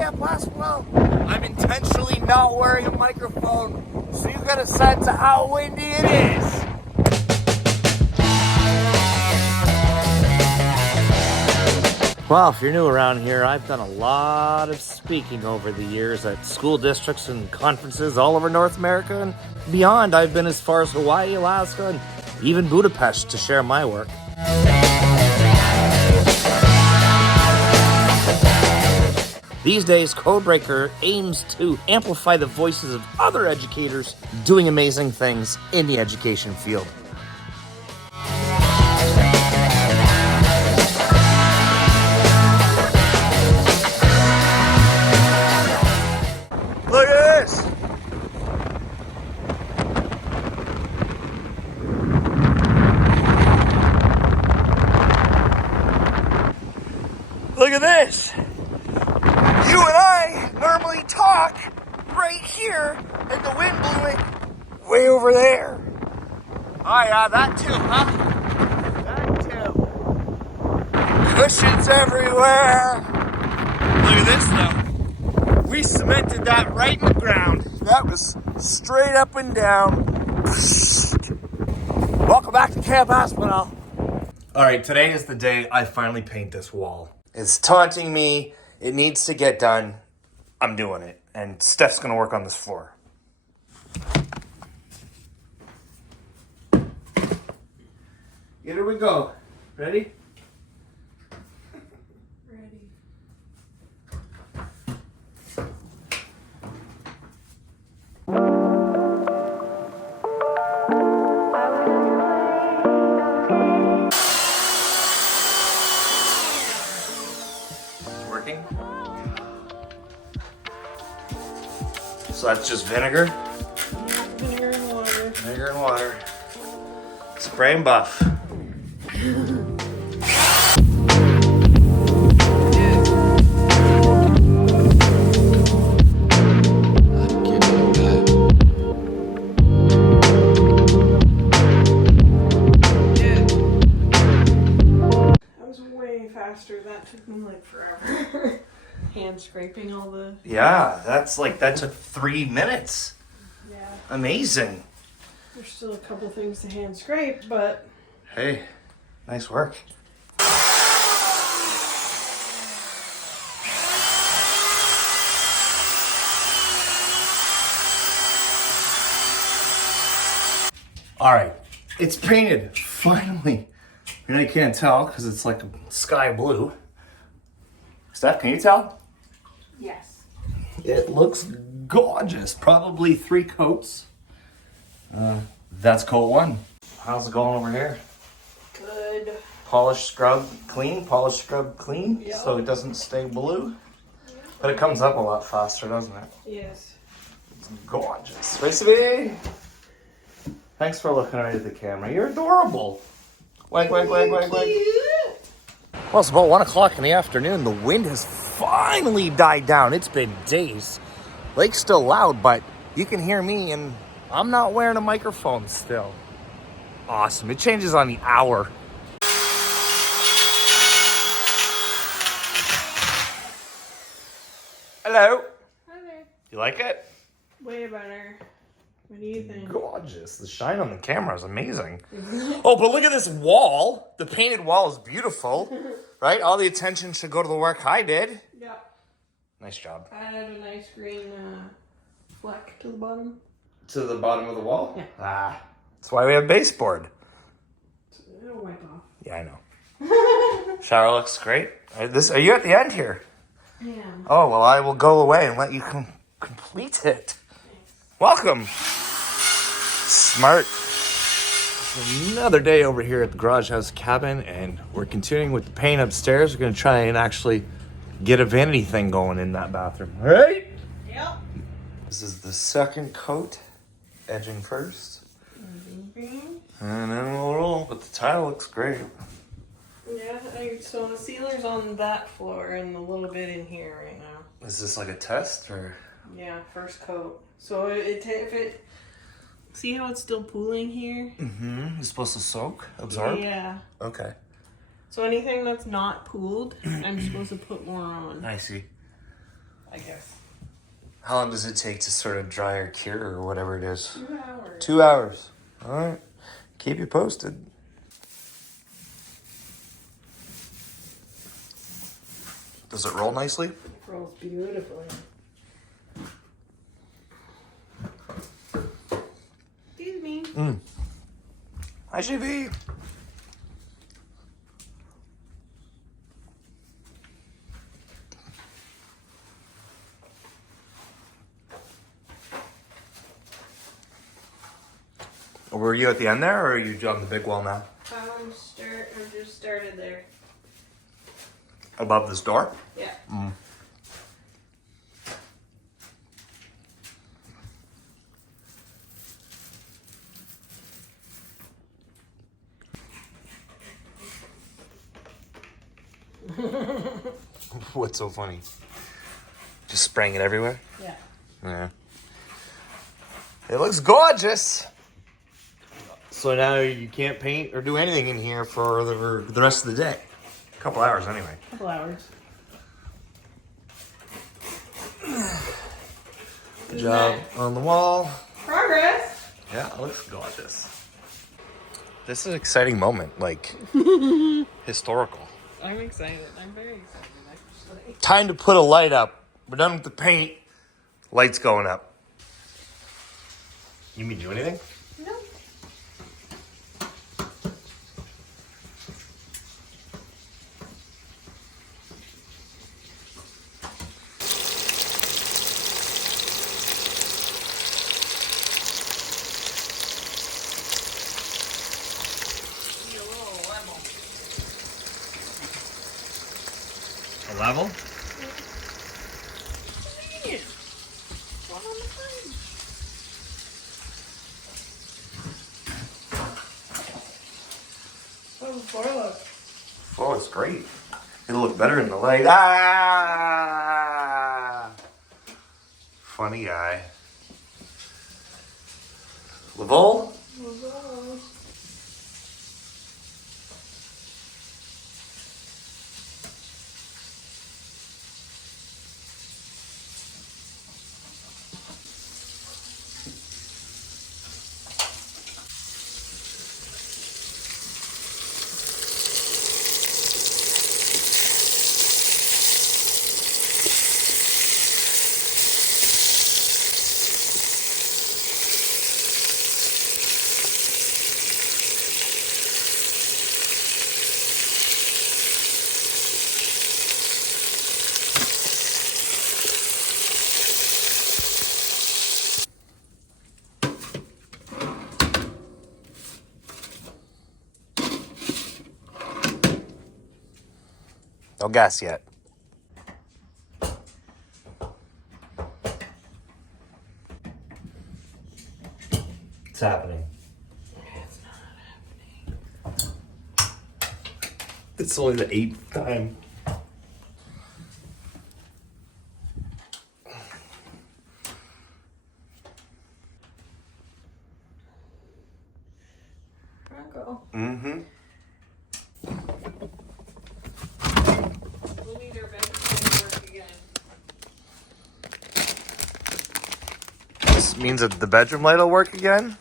Camp Aspinall. I'm intentionally not wearing a microphone, so you get a sense of how windy it is. Well, if you're new around here, I've done a lot of speaking over the years at school districts and conferences all over North America and beyond. I've been as far as Hawaii, Alaska, and even Budapest to share my work. These days, Codebreaker aims to amplify the voices of other educators doing amazing things in the education field. Look at this! Look at this! You and I normally talk right here, and the wind blew it way over there. Oh yeah, that too, huh? That too. Cushions everywhere. Look at this though. We cemented that right in the ground. That was straight up and down. Welcome back to Camp Aspinall. All right, today is the day I finally paint this wall. It's taunting me. It needs to get done. I'm doing it. And Steph's gonna work on this floor. Here we go. Ready? Ready. Working. So that's just vinegar? Vinegar and water. Vinegar and water. Spray and buff. That was way faster. That took me like forever. Hand scraping all the... Yeah, that took 3 minutes. Yeah. Amazing. There's still a couple things to hand scrape, but... Hey, nice work. All right, it's painted, finally. And I can't tell because it's like sky blue. Steph, can you tell? Yes. It looks gorgeous. Probably 3 coats. That's coat 1. How's it going over here? Good. Polish, scrub, clean. Polish, scrub, clean. Yep. So it doesn't stay blue. But it comes up a lot faster, doesn't it? Yes. It's gorgeous. Right, sweetie? Thanks for looking right at the camera. You're adorable. Wag, wag, wag, wag, wag. Well, it's about 1 o'clock in the afternoon. The wind has finally died down. It's been days. Lake's still loud, but you can hear me, and I'm not wearing a microphone still. Awesome. It changes on the hour. Hello. Hi there. You like it? Way better. What do you think? Gorgeous. The shine on the camera is amazing. Oh, but look at this wall. The painted wall is beautiful, right? All the attention should go to the work I did. Yeah. Nice job. Added a nice green fleck to the bottom. To the bottom of the wall? Yeah. Ah, that's why we have baseboard. It'll wipe off. Yeah, I know. Shower looks great. Are you at the end here? Yeah. Oh, well, I will go away and let you complete it. Welcome. Smart. Another day over here at the Garage House Cabin, and we're continuing with the paint upstairs. We're going to try and actually get a vanity thing going in that bathroom. All right? Yep. This is the second coat, edging first. Green. And then we'll roll, but the tile looks great. Yeah, so the sealer's on that floor and a little bit in here right now. Is this like a test or? Yeah, first coat. So if it see how it's still pooling here? Mm-hmm. It's supposed to soak, absorb? Yeah. Okay. So anything that's not pooled, I'm supposed to put more on. I see. I guess. How long does it take to sort of dry or cure or whatever it is? 2 hours. 2 hours. All right. Keep you posted. Does it roll nicely? It rolls beautifully. Excuse me. Hi, JV. Were you at the end there, or are you on the big wall now? I'm just started there. Above this door? Yeah. What's so funny? Just spraying it everywhere? Yeah. Yeah. It looks gorgeous. So now you can't paint or do anything in here for the rest of the day. A couple hours anyway. A couple hours. Good job on the wall. Progress. Yeah, it looks gorgeous. This is an exciting moment, like historical. I'm excited. I'm very excited, actually. Time to put a light up. We're done with the paint. Light's going up. You mean do anything? No. A level? One on the side. How does the floor look? Oh, it's great. It'll look better in the light. Ah! Funny guy. Laval? No gas yet. It's happening. It's not happening. It's only the 8th time. Bronco. Mm-hmm. We'll need our bedroom to work again. This means that the bedroom light will work again?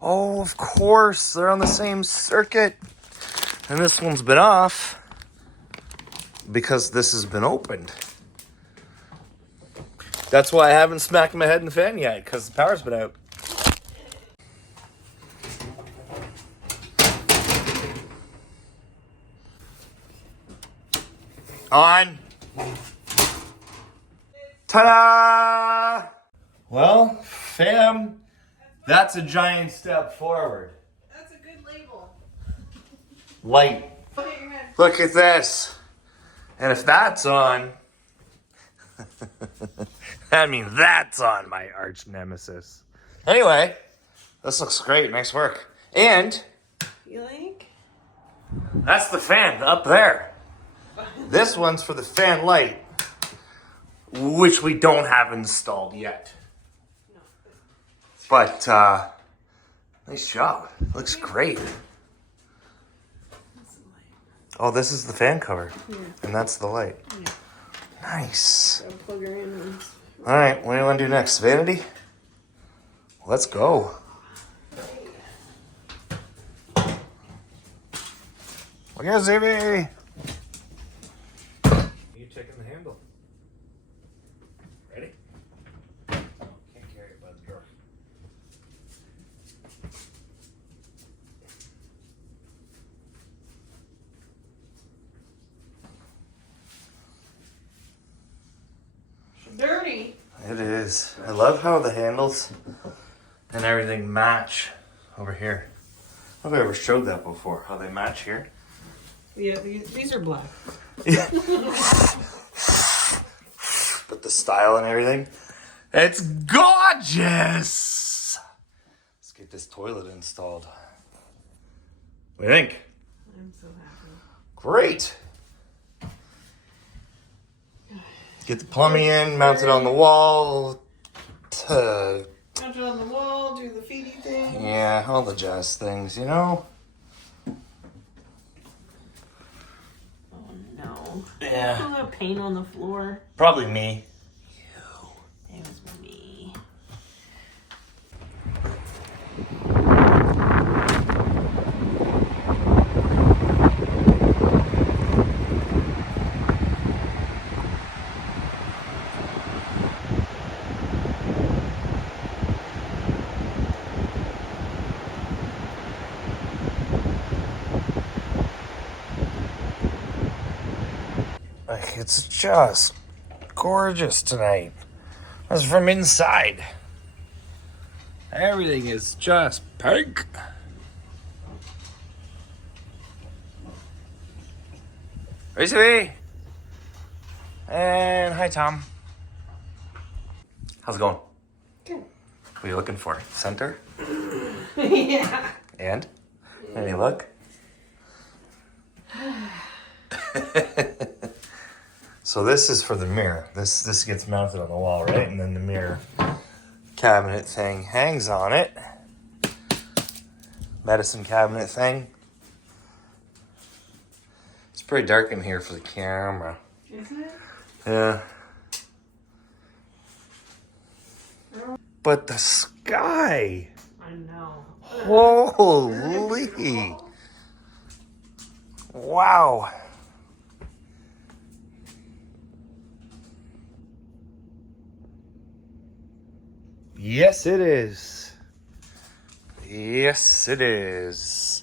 Oh, of course. They're on the same circuit. And this one's been off because this has been opened. That's why I haven't smacked my head in the fan yet, because the power's been out. On. Ta-da! Well, fam, that's a giant step forward. That's a good label. Light. Okay, your head. Look at this. And if that's on, I mean, that's on my arch nemesis. Anyway, this looks great. Nice work. And You like? that's the fan up there. This one's for the fan light, which we don't have installed yet. No. But, nice job. Looks great. Oh, this is the fan cover. Yeah. And that's the light. Yeah. Nice. Gotta plug her in. And... All right, what do you want to do next? Vanity? Let's go. Look at Zibby. You taking the handle? Ready? Oh, can't carry it by the drawer. Dirty. It is. I love how the handles and everything match over here. I don't know if I ever showed that before, how they match here. Yeah, these are black. Yeah. But the style and everything, it's gorgeous. Let's get this toilet installed. What do you think? I'm so happy. Great. Get the plumbing in, mount it on the wall. Mount it on the wall, do the feedy thing. Yeah, all the jazz things, you know? Oh no. Yeah. All that paint on the floor. Probably me. It was me. Like, it's just gorgeous tonight. That's from inside. Everything is just pink. Racy! And hi, Tom. How's it going? Good. What are you looking for? Center? Yeah. And? Any luck? So this is for the mirror. This gets mounted on the wall, right? And then the mirror cabinet thing hangs on it. Medicine cabinet thing. It's pretty dark in here for the camera. Isn't it? Yeah. But the sky. I know. Holy. Wow. Yes, it is. Yes, it is.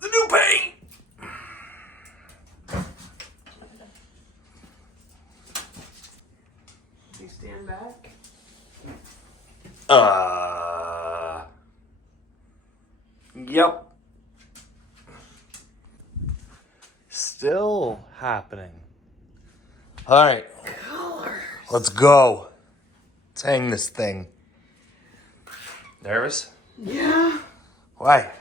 The new paint. You stand back. Yep. Still happening. All right. Colors. Let's go. Let's hang this thing. Nervous? Yeah. Why?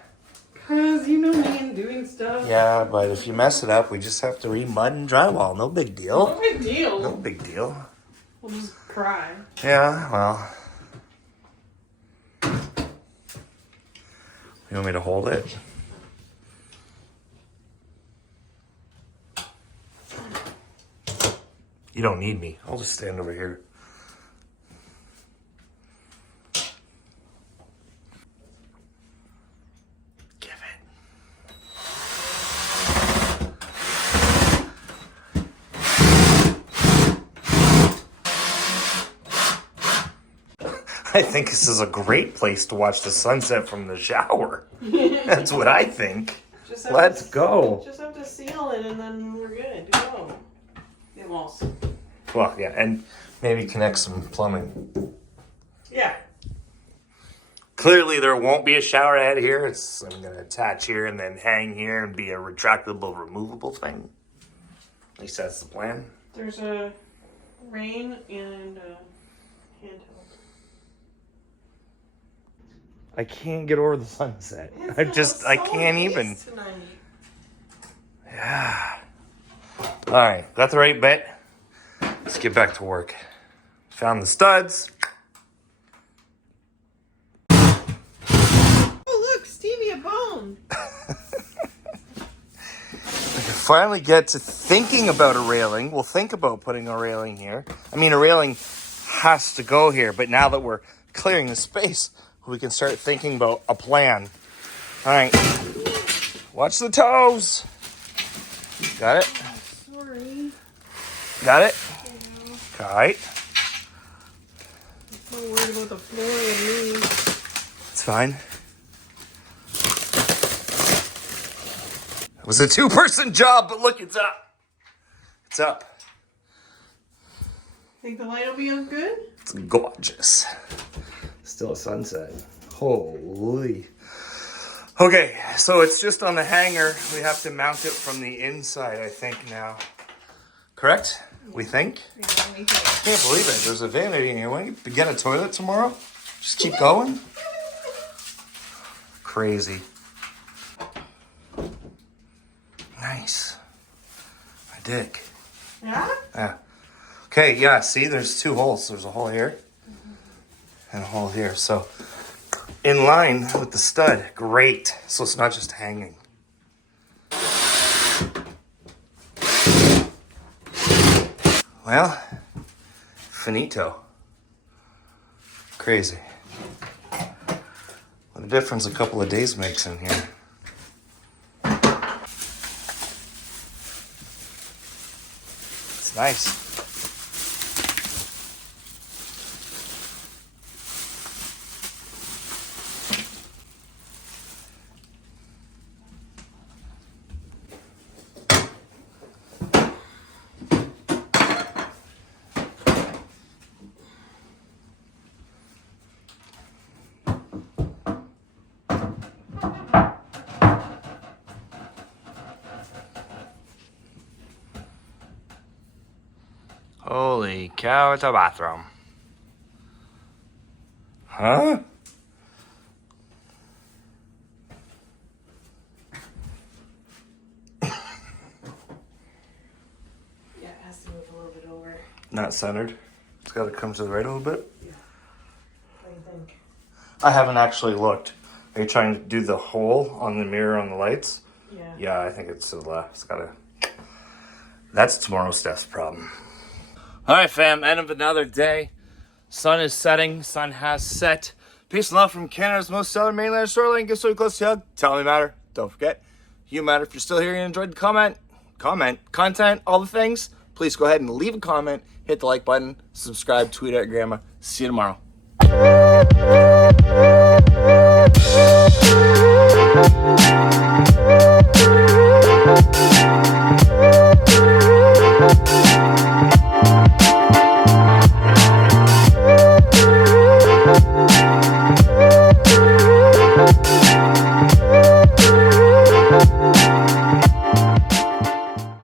Because you know me and doing stuff. Yeah, but if you mess it up, we just have to re-mud and drywall. No big deal. No big deal. No big deal. We'll just cry. Yeah, well. You want me to hold it? You don't need me. I'll just stand over here. Give it. I think this is a great place to watch the sunset from the shower. That's what I think. Let's go. Just have to seal it and then we're good to go. It won't. Well, yeah, and maybe connect some plumbing. Yeah. Clearly, there won't be a shower head here. I'm going to attach here and then hang here and be a retractable, removable thing. At least that's the plan. There's a rain and a handheld. I can't get over the sunset. I can't even. Tonight. Yeah. All right, got the right bit. Let's get back to work. Found the studs. Oh, look, Stevie a bone. finally get to thinking about a railing. We'll think about putting a railing here. I mean, a railing has to go here, but now that we're clearing the space, we can start thinking about a plan. All right. Watch the toes. Got it? Sorry. Got it? Yeah. All right. I'm not worried about the floor and me. It's fine. It was a 2-person job, but look, it's up. It's up. Think the light will be up good? It's gorgeous. Still a sunset. Holy. Okay, so it's just on the hanger. We have to mount it from the inside, I think, now. Correct? Yeah. We think? Yeah, we think. I can't believe it. There's a vanity in here. Want to get a toilet tomorrow? Just keep going? Crazy. Nice. I dig. Yeah? Yeah. Okay, yeah, see, there's 2 holes. There's a hole here and a hole here. So, in line with the stud. Great. So it's not just hanging. Well, finito. Crazy. What a difference a couple of days makes in here. It's nice. Holy cow, it's a bathroom. Huh? Yeah, it has to move a little bit over. Not centered. It's got to come to the right a little bit. Yeah. What do you think? I haven't actually looked. Are you trying to do the hole on the mirror on the lights? Yeah. Yeah, I think it's to the left. It's got to... That's tomorrow's Steph's problem. All right, fam. End of another day. Sun is setting. Sun has set. Peace and love from Canada's most southern mainland store. Link is so close to hug. Tell me matter. Don't forget. You matter. If you're still here and enjoyed the content, all the things, please go ahead and leave a comment. Hit the like button. Subscribe. Tweet at grandma. See you tomorrow.